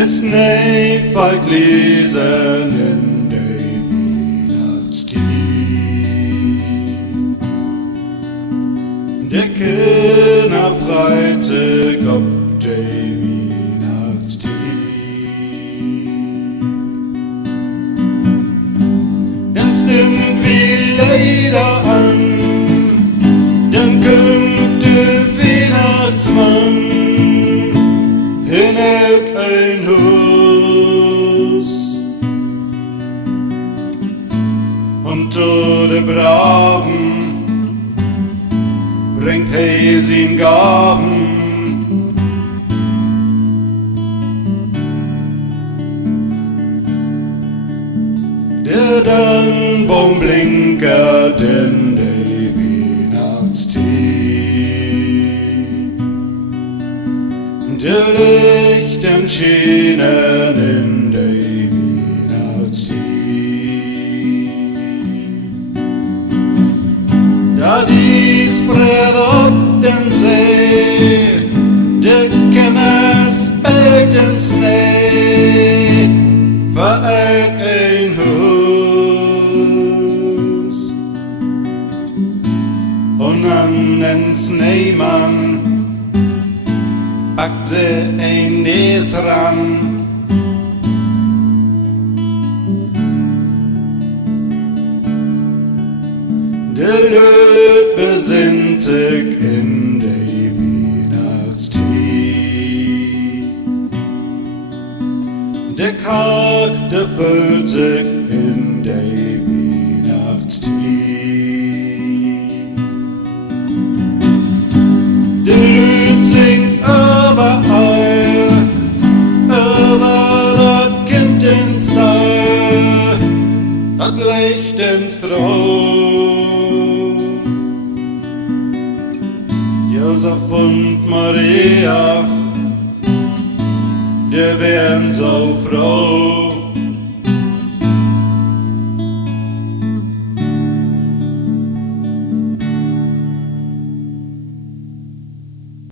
Der Schnee fällt lesen in der Weihnachtstied. Der Kinder freit sich ob der Weihnachtstied. Dann stimmt wie Lieder an, dann kommt der Weihnachtsmann in ein Haus. Und zu den Braven bringt er sin Gaven. Der Tannenbaum blinkert in der Weihnachtstied. Der Lichten schienen in der Weihnachtstied. Da dies Brett ob den See, der Kinder spielt in Schnee, vereint ein Haus. Und an den Schneemann packt sie ein Nes ran. Der Löt besinnt sich in der Weihnachtstied. Der Kalk, der füllt sich in der Weihnachtstied. Der Löt singt überall, über das Kind ins Stall, das Licht ins Stroh. Josef und Maria, die wären so froh.